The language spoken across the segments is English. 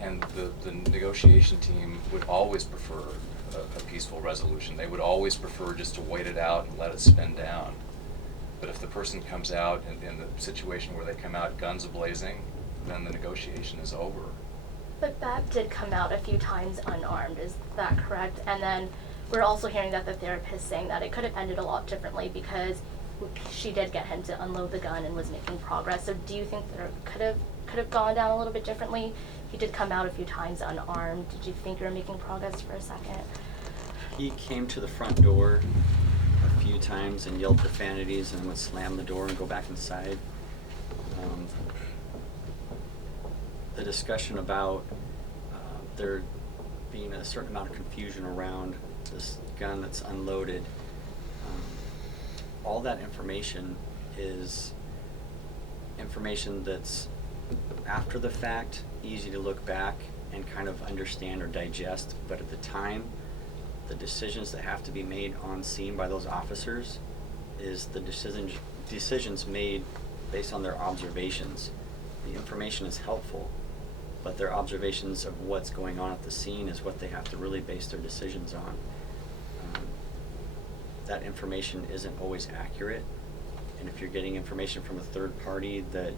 and the negotiation team would always prefer a peaceful resolution. They would always prefer just to wait it out and let it spin down. But if the person comes out in the situation where they come out guns a-blazing, then the negotiation is over. But Bab did come out a few times unarmed, is that correct? And then we're also hearing that the therapist saying that it could have ended a lot differently because she did get him to unload the gun and was making progress. So do you think that it could have gone down a little bit differently? He did come out a few times unarmed. Did you think you were making progress for a second? He came to the front door a few times and yelled profanities and would slam the door and go back inside. The discussion about there being a certain amount of confusion around this gun that's unloaded, all that information is information that's after the fact, easy to look back and kind of understand or digest, but at the time, the decisions that have to be made on scene by those officers is the decisions made based on their observations. The information is helpful, but their observations of what's going on at the scene is what they have to really base their decisions on. That information isn't always accurate, and if you're getting information from a third party that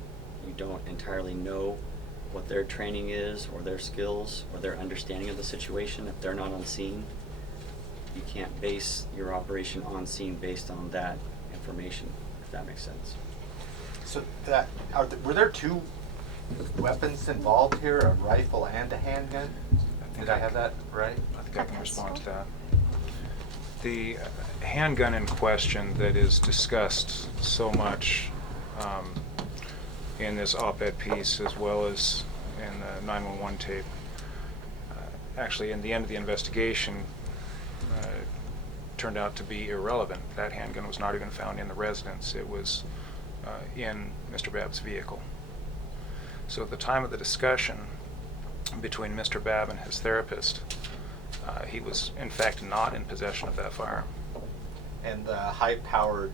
you don't entirely know what their training is or their skills or their understanding of the situation, if they're not on scene, you can't base your operation on scene based on that information, if that makes sense. So were there two weapons involved here, a rifle and a handgun? Did I have that right? I think I can respond to that. The handgun in question that is discussed so much in this op-ed piece as well as in the 911 tape, actually in the end of the investigation turned out to be irrelevant. That handgun was not even found in the residence. It was in Mr. Babb's vehicle. So at the time of the discussion between Mr. Babb and his therapist, he was in fact not in possession of that firearm. And the high-powered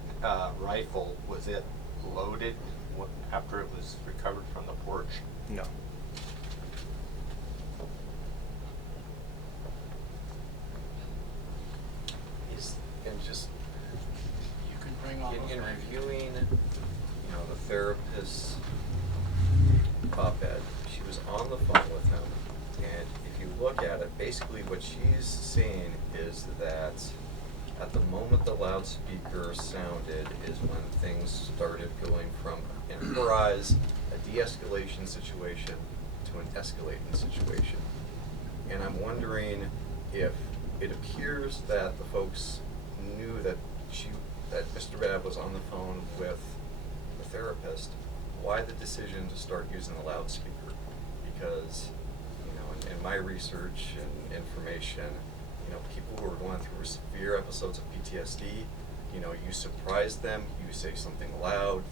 rifle, was it loaded after it was recovered from the porch? No. And just You can bring on in reviewing, the therapist's op-ed, she was on the phone with him, and if you look at it, basically what she's saying is that at the moment the loudspeaker sounded is when things started going from, in her eyes, a de-escalation situation to an escalating situation. And I'm wondering if it appears that the folks knew that Mr. Babb was on the phone with the therapist, why the decision to start using the loudspeaker? Because, in my research and information, people who are going through severe episodes of PTSD, you surprise them, you say something loud,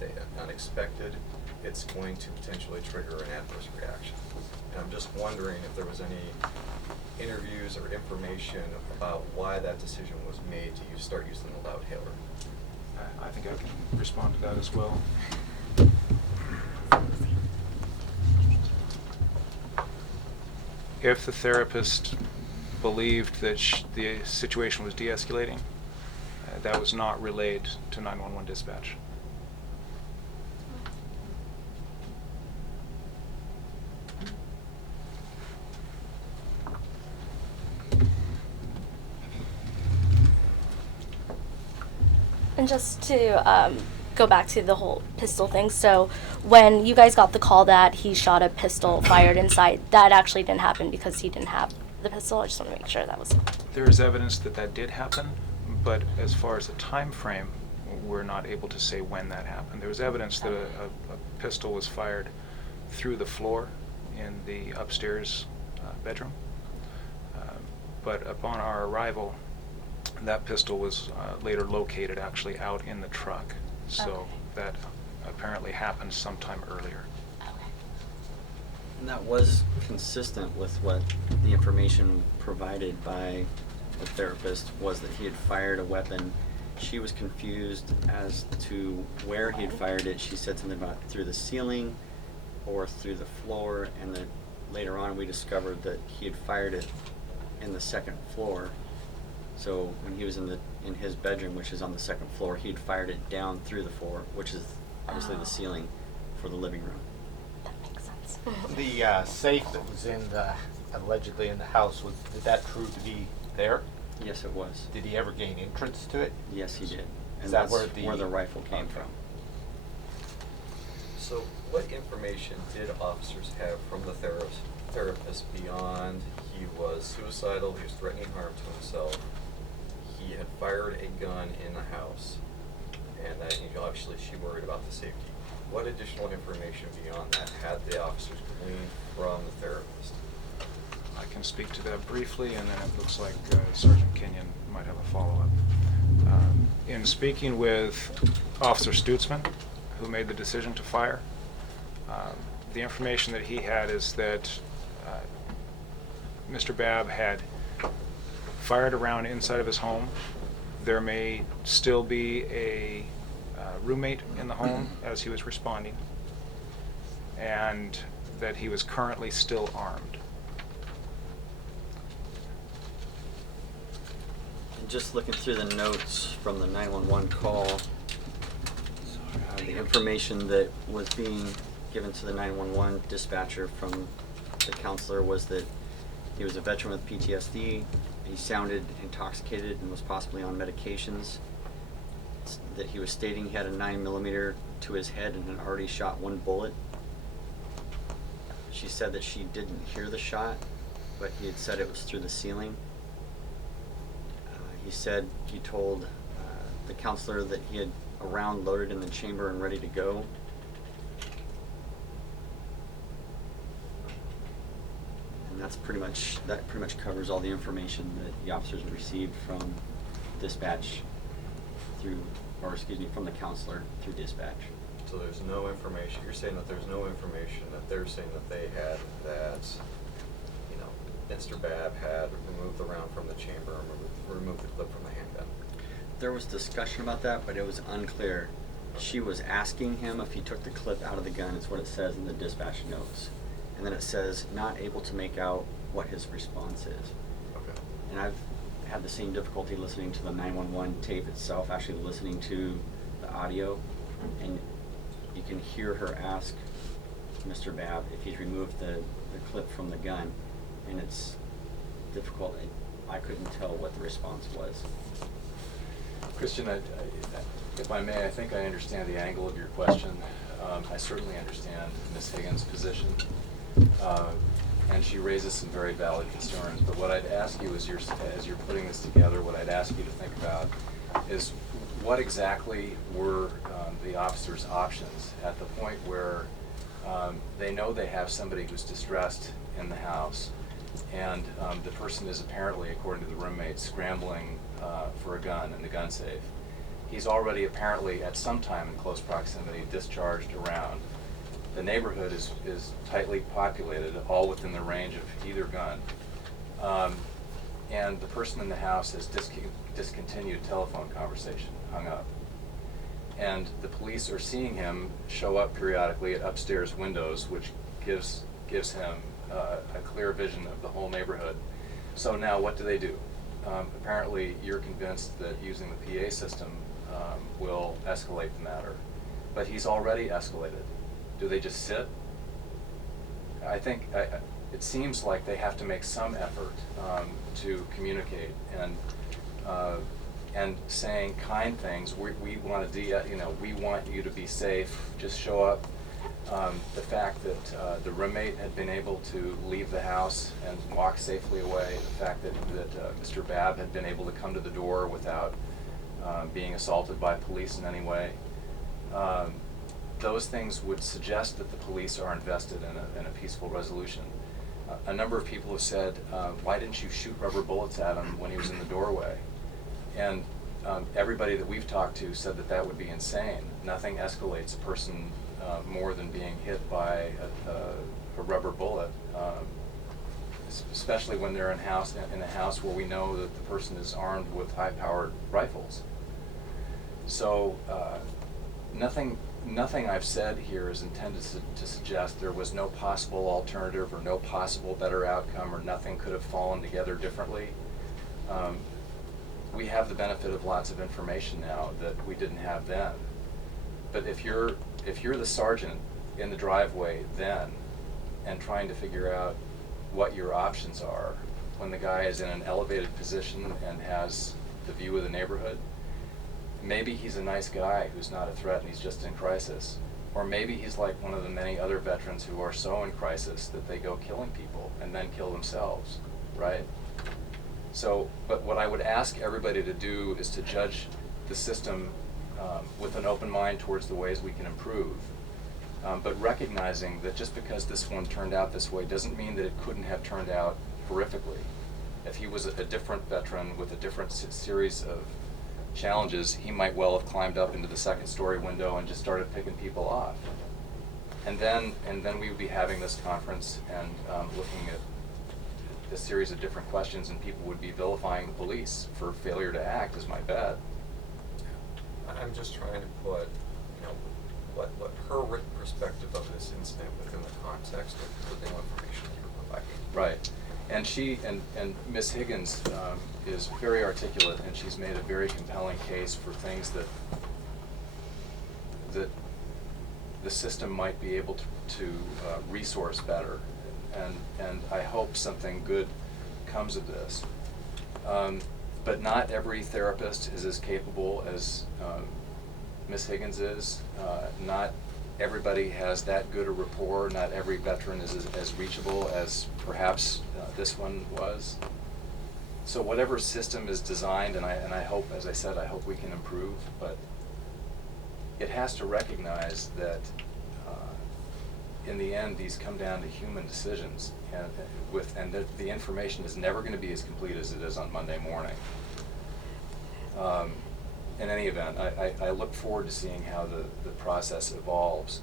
unexpected, it's going to potentially trigger an adverse reaction. And I'm just wondering if there was any interviews or information about why that decision was made to start using the loud hailer. I think I can respond to that as well. If the therapist believed that the situation was de-escalating, that was not relayed to 911 dispatch. And just to go back to the whole pistol thing, so when you guys got the call that he shot a pistol fired inside, that actually didn't happen because he didn't have the pistol? I just want to make sure that was... There is evidence that did happen, but as far as the time frame, we're not able to say when that happened. There was evidence that a pistol was fired through the floor in the upstairs bedroom, but upon our arrival, that pistol was later located actually out in the truck, so that apparently happened sometime earlier. And that was consistent with what the information provided by the therapist was that he had fired a weapon. She was confused as to where he had fired it. She said something about through the ceiling or through the floor, and the later on, we discovered that he had fired it in the second floor. So when he was in his bedroom, which is on the second floor, he had fired it down through the floor, which is obviously Oh. the ceiling for the living room. That makes sense. The safe that was allegedly in the house, did that prove to be there? Yes, it was. Did he ever gain entrance to it? Yes, he did. And Is that that's where the- rifle came okay. from. So what information did officers have from the therapist beyond he was suicidal, he was threatening harm to himself, he had fired a gun in the house, and that obviously she worried about the safety. What additional information beyond that had the officers gleaned from the therapist? I can speak to that briefly, and then it looks like Sergeant Kenyon might have a follow-up. In speaking with Officer Stutzman, who made the decision to fire, the information that he had is that Mr. Babb had fired around inside of his home. There may still be a roommate in the home as he was responding, and that he was currently still armed. And just looking through the notes from the 911 call, the information that was being given to the 911 dispatcher from the counselor was that he was a veteran with PTSD, he sounded intoxicated and was possibly on medications, that he was stating he had a 9mm to his head and had already shot one bullet. She said that she didn't hear the shot, but he had said it was through the ceiling. He said he told the counselor that he had a round loaded in the chamber and ready to go. And that pretty much covers all the information that the officers received from dispatch from the counselor through dispatch. So there's no information, you're saying that there's no information that they're saying that they had that, Mr. Babb had removed the round from the chamber and removed the clip from the handgun? There was discussion about that, but it was unclear. She was asking him if he took the clip out of the gun, is what it says in the dispatch notes. And then it says, not able to make out what his response is. Okay. And I've had the same difficulty listening to the 911 tape itself, actually listening to the audio, and you can hear her ask Mr. Babb if he's removed the clip from the gun, and it's difficult. I couldn't tell what the response was. Christian, if I may, I think I understand the angle of your question. I certainly understand Ms. Higgins' position, and she raises some very valid concerns. But what I'd ask you as you're putting this together, what I'd ask you to think about is what exactly were the officers' options at the point where they know they have somebody who's distressed in the house, and the person is apparently, according to the roommate, scrambling for a gun in the gun safe. He's already apparently at some time in close proximity discharged around. The neighborhood is tightly populated, all within the range of either gun. And the person in the house has discontinued telephone conversation, hung up. And the police are seeing him show up periodically at upstairs windows, which gives him a clear vision of the whole neighborhood. So now what do? Apparently you're convinced that using the PA system will escalate the matter, but he's already escalated. Do they just sit? I think it seems like they have to make some effort to communicate and saying kind things. We want to we want you to be safe. Just show up. The fact that the roommate had been able to leave the house and walk safely away, the fact that Mr. Babb had been able to come to the door without being assaulted by police in any way, those things would suggest that the police are invested in a peaceful resolution. A number of people have said, why didn't you shoot rubber bullets at him when he was in the doorway? And everybody that we've talked to said that that would be insane. Nothing escalates a person more than being hit by a rubber bullet, especially when they're in a house where we know that the person is armed with high-powered rifles. So nothing nothing I've said here is intended to suggest there was no possible alternative or no possible better outcome, or nothing could have fallen together differently. We have the benefit of lots of information now that we didn't have then. But if you're the sergeant in the driveway then and trying to figure out what your options are when the guy is in an elevated position and has the view of the neighborhood, maybe he's a nice guy who's not a threat and he's just in crisis. Or maybe he's like one of the many other veterans who are so in crisis that they go killing people and then kill themselves, right? So, but what I would ask everybody to do is to judge the system with an open mind towards the ways we can improve. But recognizing that just because this one turned out this way doesn't mean that it couldn't have turned out horrifically. If he was a different veteran with a different series of challenges, he might well have climbed up into the second story window and just started picking people off. And then we would be having this conference and looking at a series of different questions, and people would be vilifying the police for failure to act, is my bet. I'm just trying to put, you know, what her written perspective of this incident within the context of the new information that you're providing. Right. And she and Ms. Higgins is very articulate, and she's made a very compelling case for things that the system might be able to resource better, and I hope something good comes of this. But not every therapist is as capable as Ms. Higgins is. Not everybody has that good a rapport. Not every veteran is as reachable as perhaps this one was. So whatever system is designed, and I hope, as I said, I hope we can improve, but it has to recognize that in the end these come down to human decisions, and the information is never going to be as complete as it is on Monday morning. In any event, I look forward to seeing how the process evolves.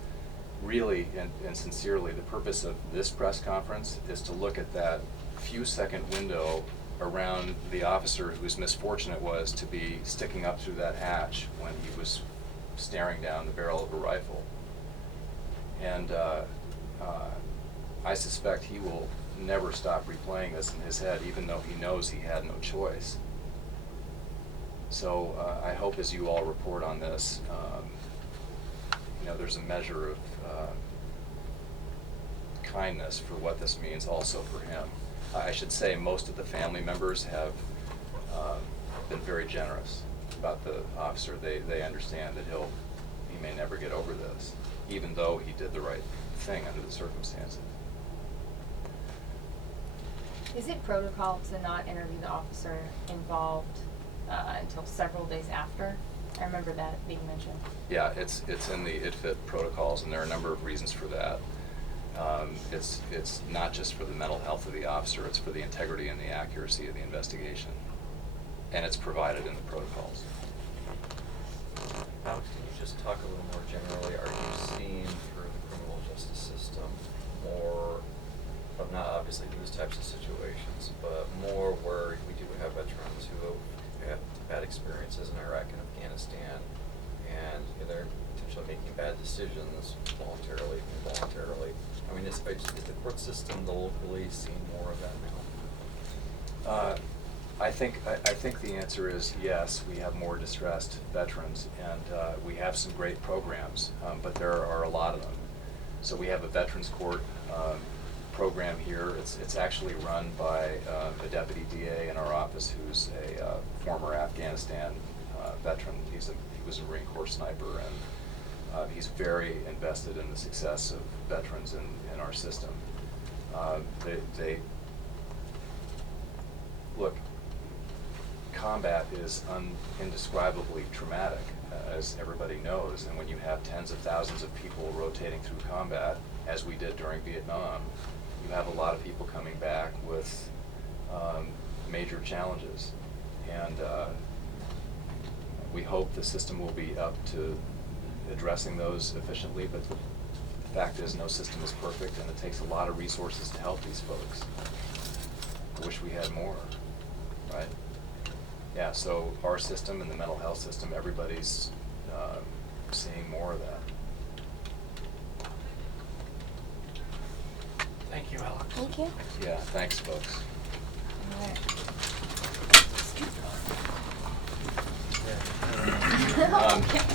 Really and sincerely, the purpose of this press conference is to look at that few-second window around the officer whose misfortune it was to be sticking up through that hatch when he was staring down the barrel of a rifle. And I suspect he will never stop replaying this in his head, even though he knows he had no choice. So I hope as you all report on this, you know, there's a measure of kindness for what this means also for him. I should say most of the family members have been very generous about the officer. They understand that he may never get over this, even though he did the right thing under the circumstances. Is it protocol to not interview the officer involved until several days after? I remember that being mentioned. Yeah, it's in the IDFIT protocols, and there are a number of reasons for that. It's not just for the mental health of the officer, it's for the integrity and the accuracy of the investigation. And it's provided in the protocols. Alex, can you just talk a little more generally? Are you seeing through the criminal justice system more of, not obviously these types of situations, but more where we do have veterans who have had bad experiences in Iraq and Afghanistan, and they're potentially making bad decisions voluntarily, involuntarily? I mean, is the court system locally seeing more of that now? I think the answer is yes. We have more distressed veterans, and we have some great programs, but there are a lot of them. So we have a veterans court program here. It's actually run by a deputy DA in our office who's a former Afghanistan veteran. He was a Marine Corps sniper, and he's very invested in the success of veterans in our system. They look. Combat is indescribably traumatic, as everybody knows, and when you have tens of thousands of people rotating through combat, as we did during Vietnam, you have a lot of people coming back with major challenges, and we hope the system will be up to addressing those efficiently, but the fact is no system is perfect, and it takes a lot of resources to help these folks. I wish we had more, right? Yeah, so our system and the mental health system, everybody's seeing more of that. Thank you. Yeah, thanks, folks. Alright. Um, Okay.